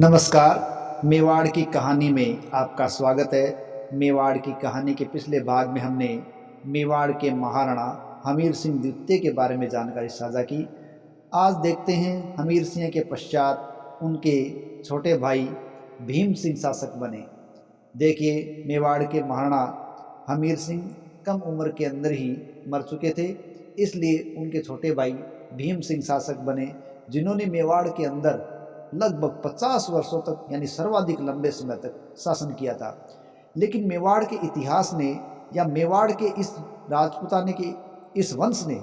नमस्कार। मेवाड़ की कहानी में आपका स्वागत है। मेवाड़ की कहानी के पिछले भाग में हमने मेवाड़ के महाराणा हमीर सिंह द्वितीय के बारे में जानकारी साझा की। आज देखते हैं हमीर सिंह के पश्चात उनके छोटे भाई भीम सिंह शासक बने। देखिए, मेवाड़ के महाराणा हमीर सिंह कम उम्र के अंदर ही मर चुके थे, इसलिए उनके छोटे भाई भीम सिंह शासक बने, जिन्होंने मेवाड़ के अंदर लगभग 50 वर्षों तक यानी सर्वाधिक लंबे समय तक शासन किया था। लेकिन मेवाड़ के इतिहास ने या मेवाड़ के इस राजपूताने के इस वंश ने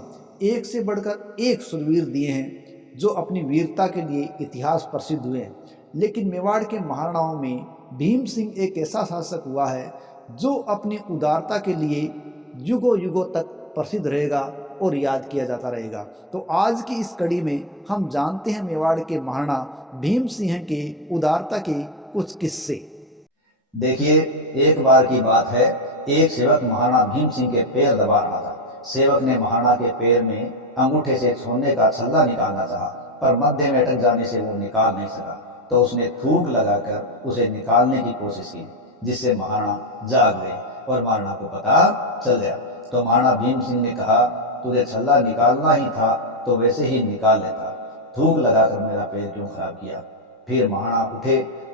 एक से बढ़कर एक शूरवीर दिए हैं जो अपनी वीरता के लिए इतिहास प्रसिद्ध हुए हैं। लेकिन मेवाड़ के महाराणाओं में भीम सिंह एक ऐसा शासक हुआ है जो अपनी उदारता के लिए युगों युगों तक प्रसिद्ध रहेगा और याद किया जाता रहेगा। तो आज की इस कड़ी में हम जानते हैं मेवाड़ के महाराणा भीम सिंह के उदारता के कुछ किस्से। देखिए, एक बार की बात है, एक सेवक महाराणा भीम सिंह के पैर दबा रहा था। सेवक ने महाराणा के पैर में अंगूठे से सोने का छल्ला निकालना चाहा, पर मध्य में अटक जाने से वो निकाल नहीं सका। तो उसने थूक लगाकर उसे निकालने की कोशिश की, जिससे महाराणा जाग गए और महाराणा को पता चल गया। तो महाराणा भीम सिंह ने कहा, तुझे छल्ला निकालना ही था तो वैसे ही निकाल लेता, थूक लगाकर मेरा पैर क्यों खराब किया। फिर महाराणा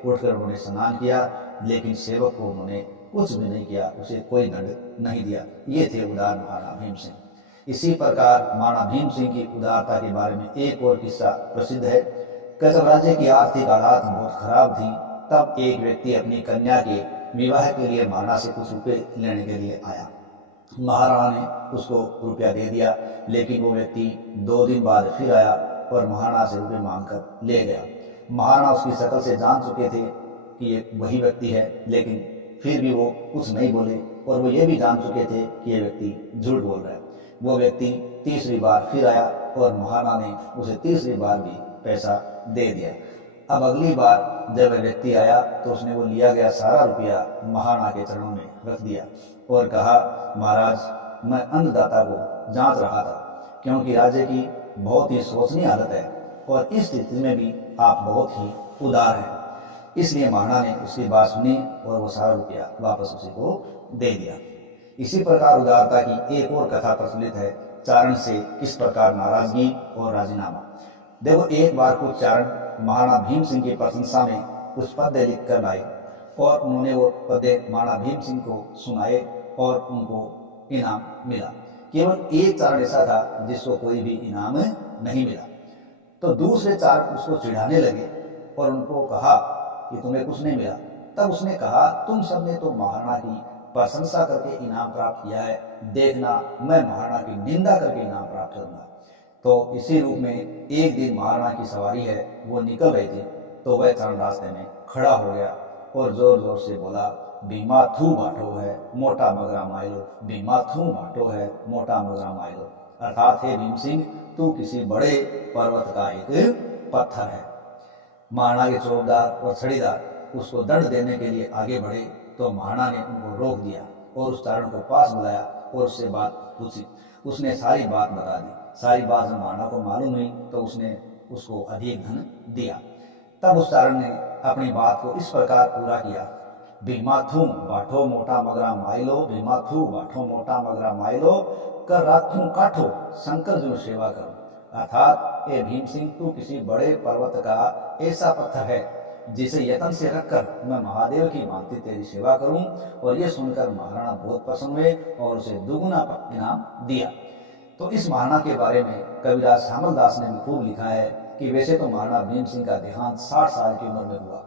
उठकर उन्होंने स्नान किया, लेकिन सेवक को उन्होंने कुछ भी नहीं किया, उसे कोई दंड नहीं दिया। ये थे उदार महाराणा भीम सिंह। इसी प्रकार महाराणा भीम सिंह की उदारता के बारे में एक और किस्सा प्रसिद्ध है। जब राज्य की आर्थिक हालात बहुत खराब थी, तब एक व्यक्ति अपनी कन्या के विवाह के लिए महाराणा से कुछ रुपये लेने के लिए आया। महाराणा ने उसको रुपया दे दिया, लेकिन वो व्यक्ति 2 दिन बाद फिर आया और महाराणा से रुपये मांगकर ले गया। महाराणा उसकी शक्ल से जान चुके थे कि ये वही व्यक्ति है, लेकिन फिर भी वो कुछ नहीं बोले, और वो ये भी जान चुके थे कि ये व्यक्ति झूठ बोल रहा है। वो व्यक्ति तीसरी बार फिर आया और महाराणा ने उसे तीसरी बार भी पैसा दे दिया। अब अगली बार जब वह व्यक्ति आया तो उसने वो लिया गया सारा रुपया महाराणा के चरणों में रख दिया और कहा, महाराज, मैं अन्नदाता को जांच रहा था, क्योंकि राज्य की बहुत ही शोचनीय हालत है और इस स्थिति में भी आप बहुत ही उदार हैं। इसलिए महाराणा ने उसकी बात सुनी और वो सारा रुपया वापस उसी को दे दिया। इसी प्रकार उदारता की एक और कथा प्रचलित है, चारण से किस प्रकार नाराजगी और राजीनामा। देखो, एक बार कुछ चारण महाराणा भीम सिंह की प्रशंसा में कुछ पद्य लिख कर लाए और उन्होंने वो पद्य महाराणा भीम सिंह को सुनाए और उनको इनाम मिला। केवल एक चारण ऐसा था जिसको कोई भी इनाम नहीं मिला। तो दूसरे चारण उसको चिढ़ाने लगे और उनको कहा कि तुम्हें कुछ नहीं मिला। तब उसने कहा, तुम सबने तो महाराणा की प्रशंसा करके इनाम प्राप्त किया है, देखना मैं महाराणा की निंदा करके इनाम प्राप्त करूंगा। तो इसी रूप में एक दिन महाराणा की सवारी है, वो निकल रही थी, तो वह चारण रास्ते में खड़ा हो गया और जोर जोर से बोला, भीमा थू बाटो है मोटा मगरा माइलो, भीमा थू बाटो है मोटा मगरा माइलो। अर्थात, हे भीम सिंह, तू किसी बड़े पर्वत का एक पत्थर है। महाराणा के चौकीदार और छड़ीदार उसको दंड देने के लिए आगे बढ़े, तो महाराणा ने उनको रोक दिया और उस चारण को पास बुलाया और उससे बात पूछी। उसने सारी बात बता दी। सारी बात जब महाराणा को मालूम हुई तो उसने उसको अधिक धन दिया। तब उस चारण ने अपनी बात को इस प्रकार पूरा किया, भीमा थू बाठो मोटा मगरा माइलो, भीमा थू बाठो मोटा मगरा माइलो, कर राखूं काठो शंकर जो सेवा करो। अर्थात, ए भीम सिंह, तू किसी बड़े पर्वत का ऐसा पत्थर है जिसे यत्न से रखकर मैं महादेव की भांति तेरी सेवा करूं। और ये सुनकर महाराणा बहुत प्रसन्न हुए और उसे दुगुना इनाम दिया। तो इस महाराणा के बारे में कविराज श्यामल दास ने भी खूब लिखा है कि वैसे तो महाराणा भीम सिंह का देहांत 60 साल की उम्र में हुआ,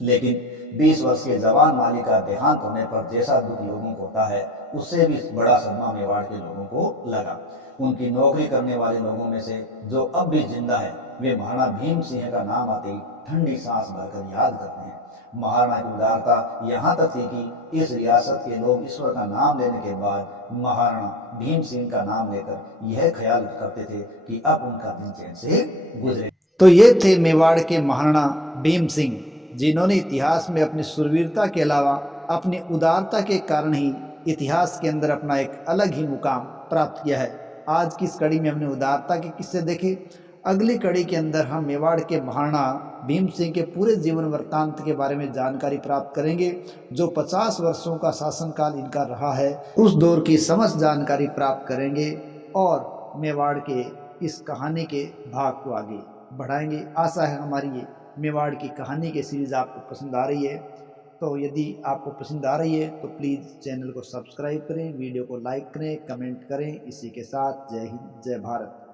लेकिन 20 वर्ष के जवान माली का देहांत होने पर जैसा दुख लोगों को होता है, उससे भी बड़ा सदमा मेवाड़ के लोगों को लगा। उनकी नौकरी करने वाले लोगों में से जो अब भी जिंदा है, वे महाराणा भीम सिंह का नाम आते ही ठंडी सांस भरकर याद करते हैं। महाराणा की उदारता यहाँ तक थी कि इस रियासत के लोग ईश्वर का नाम लेने के बाद महाराणा भीम सिंह का नाम लेकर यह ख्याल करते थे कि अब उनका दिन चैन से गुजरे। तो ये थे मेवाड़ के महाराणा भीम सिंह, जिन्होंने इतिहास में अपनी शूरवीरता के अलावा अपनी उदारता के कारण ही इतिहास के अंदर अपना एक अलग ही मुकाम प्राप्त किया है। आज की इस कड़ी में हमने उदारता के किस्से देखे। अगली कड़ी के अंदर हम मेवाड़ के महाराणा भीम सिंह के पूरे जीवन वृत्तांत के बारे में जानकारी प्राप्त करेंगे। जो 50 वर्षों का शासनकाल इनका रहा है उस दौर की समस्त जानकारी प्राप्त करेंगे और मेवाड़ के इस कहानी के भाग को आगे बढ़ाएंगे। आशा है हमारी ये मेवाड़ की कहानी की सीरीज़ आपको पसंद आ रही है। तो यदि आपको पसंद आ रही है तो प्लीज़ चैनल को सब्सक्राइब करें, वीडियो को लाइक करें, कमेंट करें। इसी के साथ जय हिंद, जय भारत।